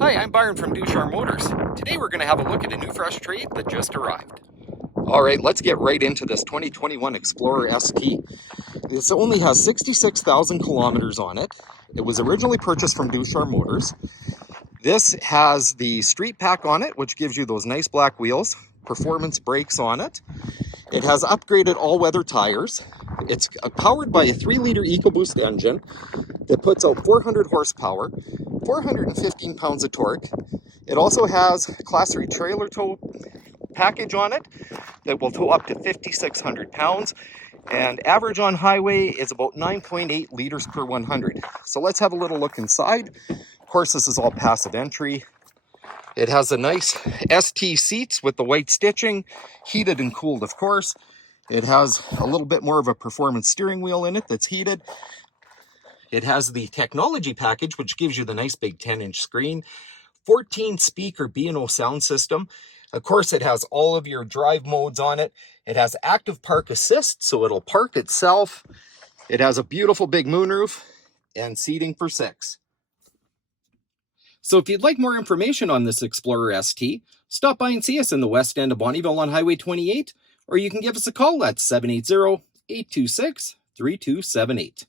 Hi, I'm Byron from Ducharme Motors. Today we're going to have a look at a new fresh trade that just arrived. All right, let's get right into this 2021 Explorer ST. This only has 66,000 kilometers on it. It was originally purchased from Ducharme Motors. This has the street pack on it, which gives you those nice black wheels, performance brakes on it. It has upgraded all-weather tires. It's powered by a 3-liter Ecoboost engine that puts out 400 horsepower, 415 pounds of torque. It also has Class 3 trailer tow package on it that will tow up to 5,600 pounds, and average on highway is about 9.8 liters per 100. So let's have a little look inside. Of course, this is all passive entry. It has a nice ST seats with the white stitching, heated and cooled, of course. It has a little bit more of a performance steering wheel in it that's heated. It has the technology package, which gives you the nice big 10-inch screen, 14-speaker B&O sound system. Of course, it has all of your drive modes on it. It has active park assist, so it'll park itself. It has a beautiful big moonroof and seating for 6. So if you'd like more information on this Explorer ST, stop by and see us in the west end of Bonnyville on Highway 28, or you can give us a call at 780-826-3278.